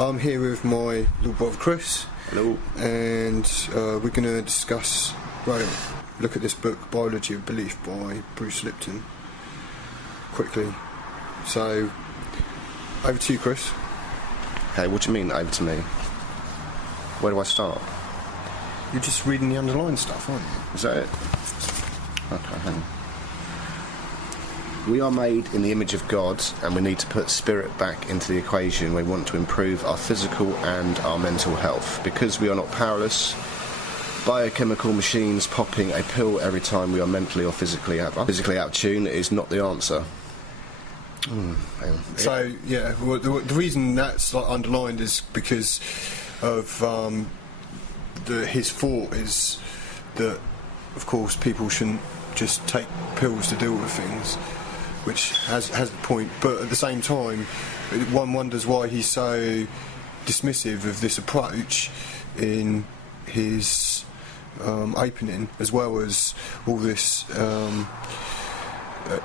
I'm here with my little brother Chris. Hello. And we're going to discuss, look at this book, Biology of Belief by Bruce Lipton, quickly. So, over to you, Chris. Okay, what do you mean, over to me? Where do I start? You're just reading the underlying stuff, aren't you? Is that it? Okay, hang on. We are made in the image of God, and we need to put spirit back into the equation. We want to improve our physical and our mental health. Because we are not powerless, biochemical machines popping a pill every time we are mentally or physically out of tune is not the answer. Hang on. So, yeah, well, the reason that's underlined is because of his thought is that, of course, people shouldn't just take pills to deal with things, which has the point, but at the same time one wonders why he's so dismissive of this approach in his opening, as well as all this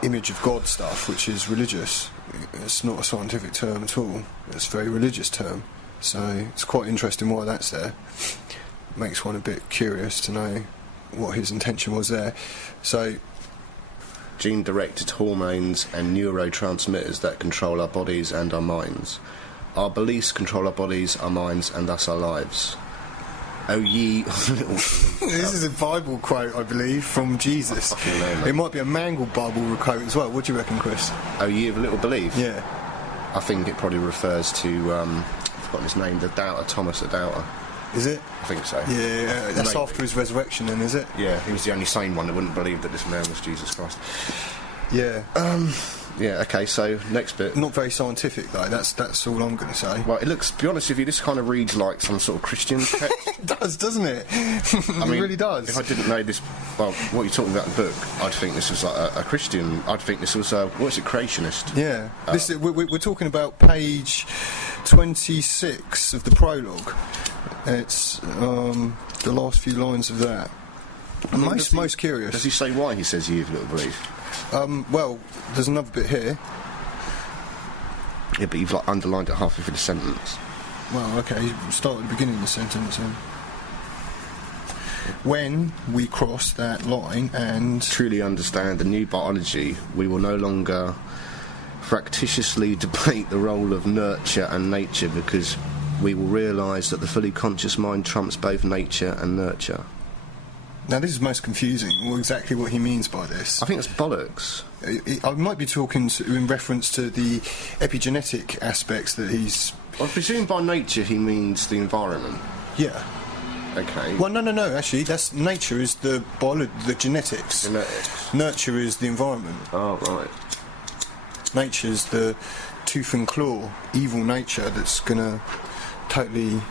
image of God stuff, which is religious. It's not a scientific term at all, it's a very religious term, so it's quite interesting why that's there. Makes one a bit curious to know what his intention was there. So, gene-directed hormones and neurotransmitters that control our bodies and our minds. Our beliefs control our bodies, our minds, and thus our lives. Oh ye little... This is a Bible quote, I believe, from Jesus. It might be a mangled Bible quote as well. What do you reckon, Chris? Oh ye of little belief? Yeah. I think it probably refers to, I've forgotten his name, the doubter, Thomas the Doubter. Is it? I think so. Yeah, that's maybe after his resurrection then, is it? Yeah, he was the only sane one that wouldn't believe that this man was Jesus Christ. Yeah. Yeah, okay, so next bit. Not very scientific though, that's all I'm going to say. Well, it looks, to be honest with you, this kind of reads like some sort of Christian text. It does, doesn't it? I mean, it really does. If I didn't know this, well, what you're talking about in the book, I'd think this was like a Christian, I'd think this was what's it, creationist? Yeah, we're talking about page 26 of the prologue. It's the last few lines of that. I mean, most curious. Does he say why he says ye of little belief? Well, there's another bit here. Yeah, but you've like underlined it halfway through the sentence. Well, okay, start at the beginning of the sentence then. When we cross that line and truly understand the new biology, we will no longer fractitiously debate the role of nurture and nature, because we will realise that the fully conscious mind trumps both nature and nurture. Now this is most confusing, exactly what he means by this. I think it's bollocks. I might be talking in reference to the epigenetic aspects that he's... I presume by nature he means the environment. Yeah. Okay. Well, no, actually, that's nature is the genetics. Genetics. Nurture is the environment. Oh, right. Nature's the tooth and claw, evil nature that's gonna totally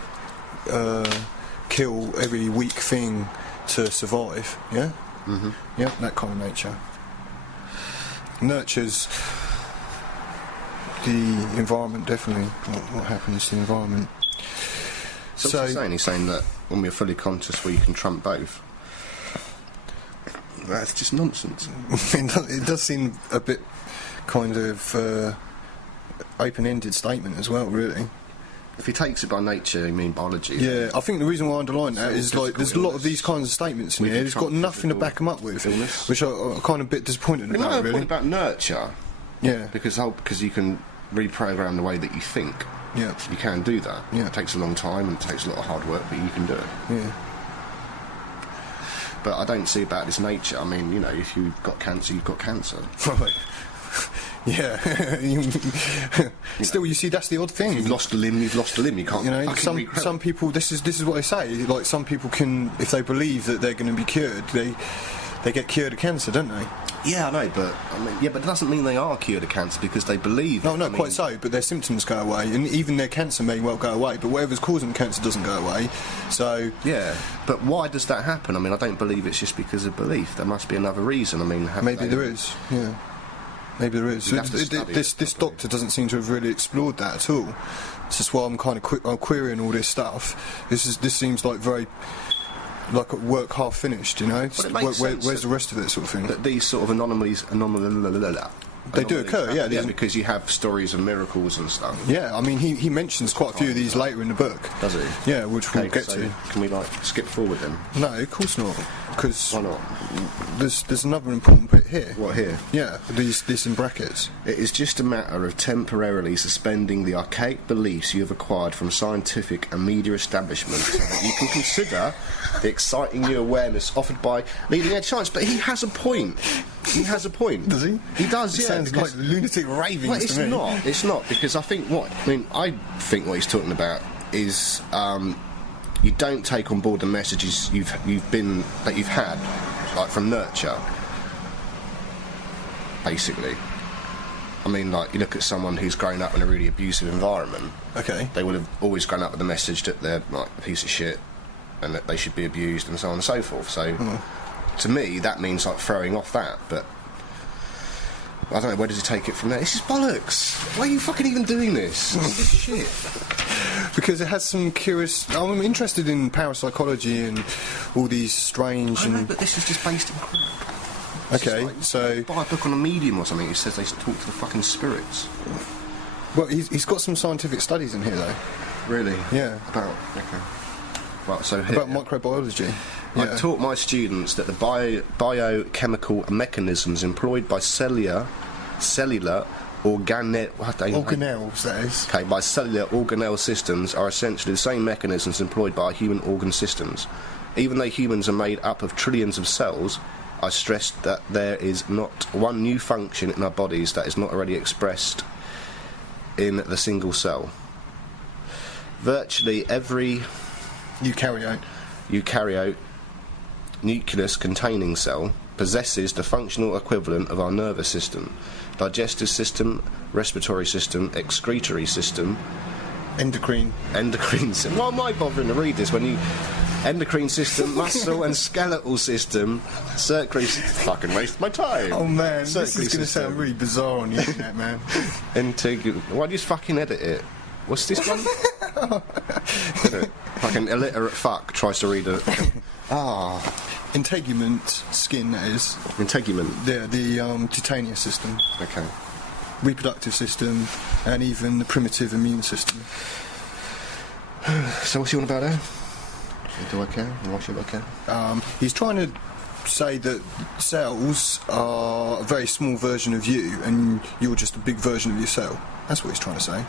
kill every weak thing to survive, yeah? Mm-hmm. Yeah, that kind of nature. Nurtures the environment, definitely, what happens to the environment. So what's he saying? He's saying that when we're fully conscious we can trump both. That's just nonsense. It does seem a bit kind of open-ended statement as well, really. If he takes it by nature, you mean biology? Yeah, I think the reason why I underline that is like there's a lot of these kinds of statements in here. It's got nothing to back them up with, which I'm kind of a bit disappointed about. Really, about nurture. Yeah, because you can reprogram the way that you think. Yeah, you can do that. Yeah, it takes a long time and it takes a lot of hard work, but you can do it. Yeah. But I don't see about this nature. I mean, you know, if you've got cancer, you've got cancer. Right. Yeah. Still, you see, that's the odd thing. If you've lost a limb, you've lost a limb. You can't. You know, some people. This is what they say. Like some people can, if they believe that they're going to be cured, they get cured of cancer, don't they? Yeah, I know, but but it doesn't mean they are cured of cancer because they believe. No, quite so. But their symptoms go away, and even their cancer may well go away. But whatever's causing the cancer doesn't go away. So yeah, but why does that happen? I mean, I don't believe it's just because of belief. There must be another reason. I mean, maybe there is. Yeah. Maybe there is. This doctor doesn't seem to have really explored that at all. It's just why I'm kind of querying all this stuff. This seems like very like work half finished, you know. Where's the rest of it, sort of thing? That these sort of They do occur, yeah. Yeah, because you have stories of miracles and stuff. Yeah, I mean, he mentions quite a few of these later in the book. Does he? Yeah, which we'll get to. Can we, skip forward then? No, of course not. Because why not? There's another important bit here. What, here? Yeah, this in brackets. It is just a matter of temporarily suspending the archaic beliefs you have acquired from scientific and media establishments so that you can consider the exciting new awareness offered by leading edge science. But he has a point. He has a point. Does he? He does, yeah. Sounds like lunatic ravings to me. It's not, because I think what he's talking about is you don't take on board the messages you've had, like from nurture, basically. I mean, like, you look at someone who's grown up in a really abusive environment. Okay. They would have always grown up with the message that they're like a piece of shit and that they should be abused and so on and so forth. So, to me, that means like throwing off that. But I don't know, where does he take it from there? This is bollocks. Why are you fucking even doing this? This is shit. Because it has some curious... I'm interested in parapsychology and all these strange... I know, but this is just based in crap. Okay, so... Buy a book on a medium or something who says they talk to the fucking spirits. Well, he's got some scientific studies in here, though. Really? Yeah. About... Okay. Right, so here... About microbiology. I Yeah. taught my students that the biochemical mechanisms employed by cellular organelles, that is. Okay, by cellular organelle systems are essentially the same mechanisms employed by human organ systems. Even though humans are made up of trillions of cells, I stressed that there is not one new function in our bodies that is not already expressed in the single cell. Virtually every eukaryote nucleus containing cell possesses the functional equivalent of our nervous system, digestive system, respiratory system, excretory system, endocrine system. Why am I bothering to read this when you... Endocrine system, muscle and skeletal system, circulatory... Fucking waste my time. Oh man, this is going to sound really bizarre on the internet, man. Why do you fucking edit it? What's this one? Fucking illiterate fuck tries to read it. Integument skin, that is. Integument? Yeah, the titania system. Okay. Reproductive system, and even the primitive immune system. So what's he on about there? Do I care? Why should I care? He's trying to say that cells are a very small version of you, and you're just a big version of yourself. That's what he's trying to say.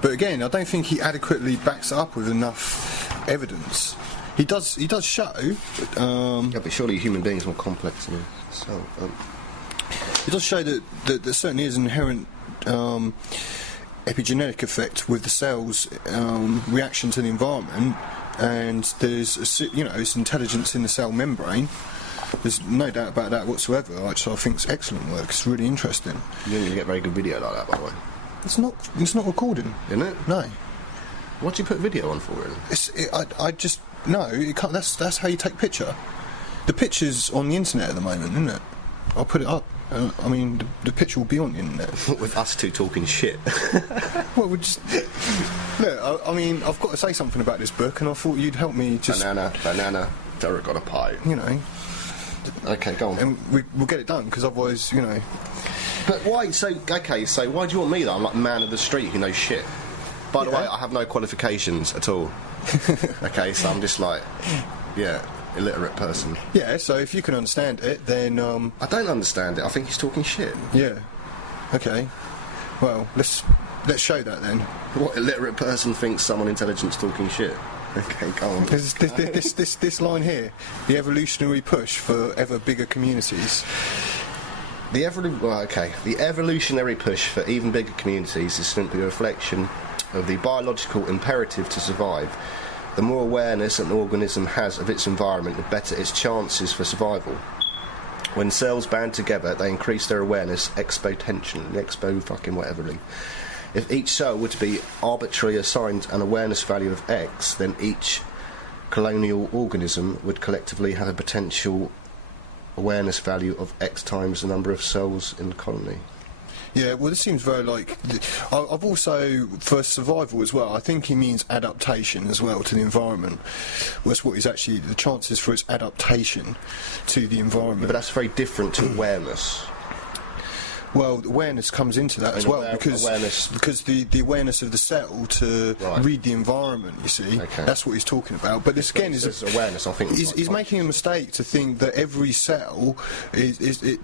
But again, I don't think he adequately backs it up with enough evidence. He does show. Yeah, but surely human beings are more complex than a cell. It does show that there certainly is an inherent epigenetic effect with the cell's reaction to the environment, and there's it's intelligence in the cell membrane. There's no doubt about that whatsoever, which I think is excellent work. It's really interesting. You don't really get very good video like that, by the way. It's not recording. Isn't it? No. What do you put video on for, really? I just... No, it can't, that's how you take picture. The picture's on the internet at the moment, isn't it? I'll put it up. I mean, the picture will be on the internet. With us two talking shit. Well, we're just... Look, I mean, I've got to say something about this book, and I thought you'd help me just... Banana, Derek got a pie. You know. Okay, go on. And we'll get it done, because otherwise, you know... But why? So why do you want me, though? I'm like man of the street who knows shit. By the way, I have no qualifications at all. Okay, so I'm just like, illiterate person. Yeah, so if you can understand it, then... I don't understand it. I think he's talking shit. Yeah. Okay. Well, let's show that then. What illiterate person thinks someone intelligent's talking shit? Okay, go on. This line here, the evolutionary push for ever bigger communities. The evolutionary push for even bigger communities is simply a reflection of the biological imperative to survive. The more awareness an organism has of its environment, the better its chances for survival. When cells band together, they increase their awareness exponentially. If each cell were to be arbitrarily assigned an awareness value of X, then each colonial organism would collectively have a potential awareness value of X times the number of cells in the colony. Yeah, well, this seems very like... I've also, for survival as well, I think he means adaptation as well to the environment. Well, that's what is actually the chances for its adaptation to the environment. But that's very different to awareness. Well, awareness comes into that as well, because the awareness of the cell to read the environment. You see, that's what he's talking about. But this again is awareness. I think he's making a mistake to think that every cell is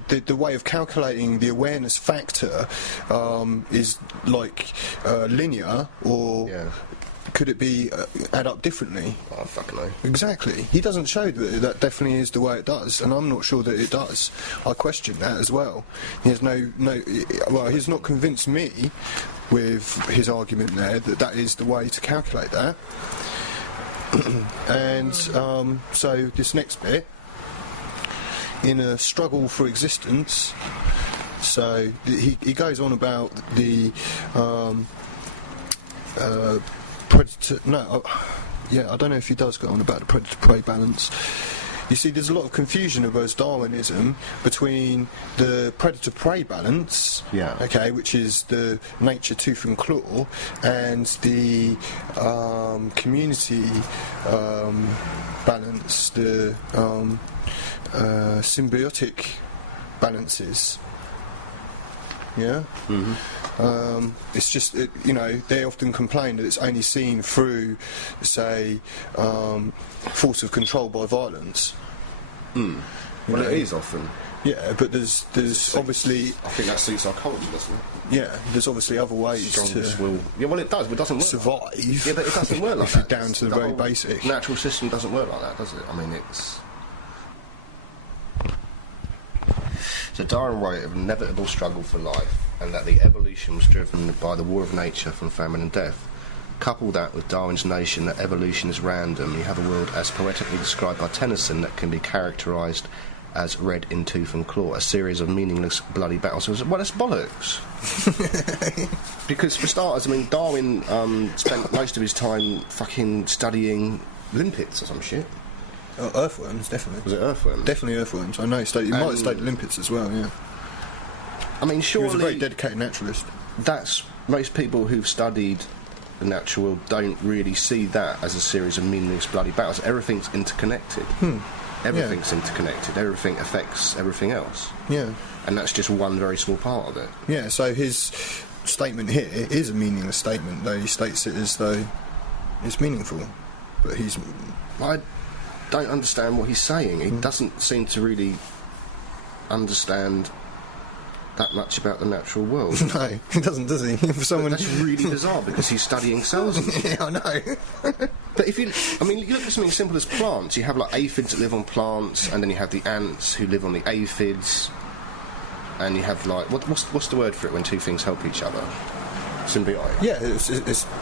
the way of calculating the awareness factor is like linear, or could it be add up differently? Oh, fuck no. Exactly. He doesn't show that that definitely is the way it does, and I'm not sure that it does. I question that as well. He has well, he's not convinced me with his argument there that is the way to calculate that. And so this next bit, in a struggle for existence, so he goes on about the predator. No, I don't know if he does go on about the predator-prey balance. You see, there's a lot of confusion about Darwinism between the predator-prey balance, okay, which is the nature, tooth and claw, and the community balance, the symbiotic balances. Yeah. It's just they often complain that it's only seen through, say, force of control by violence. Well, it is often. Yeah, but there's obviously. I think that suits psychology, doesn't it? Yeah, there's obviously other ways Strongest to. Will. Yeah, well, it does, but it doesn't work. Survive. Yeah, but it doesn't work like that. Down to the very basic. Natural system doesn't work like that, does it? I mean, it's. So Darwin wrote of an inevitable struggle for life, and that the evolution was driven by the war of nature from famine and death. Couple that with Darwin's notion that evolution is random, you have a world as poetically described by Tennyson that can be characterised as red in tooth and claw, a series of meaningless bloody battles. Well, that's bollocks. Because for starters, I mean, Darwin spent most of his time fucking studying limpets or some shit. Oh, earthworms, definitely. Was it earthworms? Definitely earthworms. I know he might have studied limpets as well, yeah. I mean, surely... He was a very dedicated naturalist. That's... Most people who've studied the natural world don't really see that as a series of meaningless bloody battles. Everything's interconnected. Everything's interconnected. Everything affects everything else. Yeah. And that's just one very small part of it. Yeah, so his statement here is a meaningless statement, though he states it as though it's meaningful. But he's... I don't understand what he's saying. He doesn't seem to really understand that much about the natural world. No, he doesn't, does he? For someone... That's really bizarre, because he's studying cells and yeah, I know. But if you... I mean, you look at something simple as plants. You have, like, aphids that live on plants, and then you have the ants who live on the aphids, and you have, like... What's the word for it when two things help each other? Symbiotic. Yeah, it's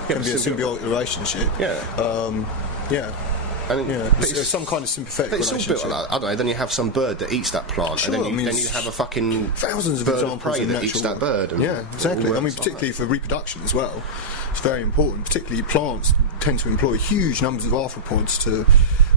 going to be a symbiotic relationship. Yeah. Yeah. And it's some kind of sympathetic relationship. It's all built like that. I don't know. Then you have some bird that eats that plant, sure, and then you have a fucking thousands of bird examples of prey that eats that bird. And yeah, exactly. I mean, particularly for reproduction as well. It's very important. Particularly plants tend to employ huge numbers of arthropods to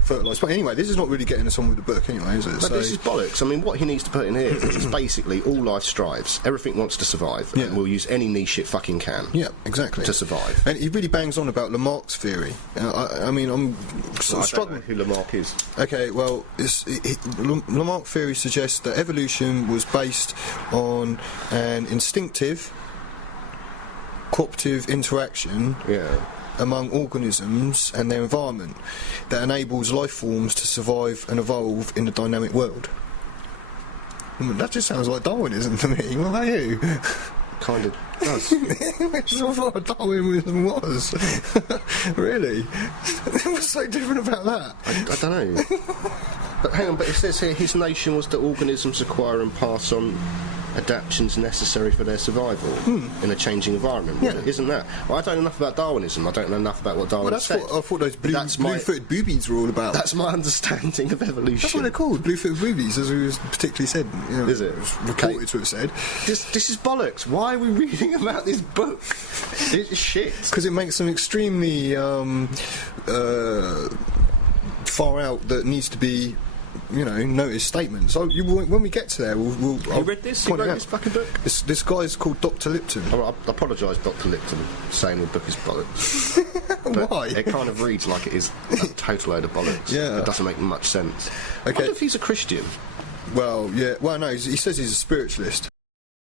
fertilise. But anyway, this is not really getting us on with the book anyway, is it? But this is bollocks. I mean, what he needs to put in here is basically all life strives. Everything wants to survive. Yeah. And will use any niche it fucking can. Yeah, exactly. To survive. And he really bangs on about Lamarck's theory. I mean, I'm sort of struggling. I don't know who Lamarck is. Okay, well, Lamarck theory suggests that evolution was based on an instinctive, cooperative interaction among organisms and their environment that enables life forms to survive and evolve in a dynamic world. That just sounds like Darwinism to me. What about you? Kind of does. It's all what Darwinism was. Really? What's so different about that? I don't know. But hang on, but it says here his notion was that organisms acquire and pass on adaptations necessary for their survival in a changing environment. Yeah. Isn't that? Well, I don't know enough about Darwinism. I don't know enough about what Darwin said. I thought those blue-footed boobies were all about. That's my understanding of evolution. That's what they're called, blue-footed boobies, as we particularly said. You know, is it? It was reported to have said. This is bollocks. Why are we reading about this book? It's shit. Because it makes them extremely far out that needs to be, noticed statements. So when we get to there, we'll you read this? You wrote this fucking book? This guy's called Dr. Lipton. I apologise, Dr. Lipton, saying the book is bollocks. Why? It kind of reads like it is a total load of bollocks. Yeah. It doesn't make much sense. Okay. I wonder if he's a Christian. Well, yeah. Well, no, he says he's a spiritualist.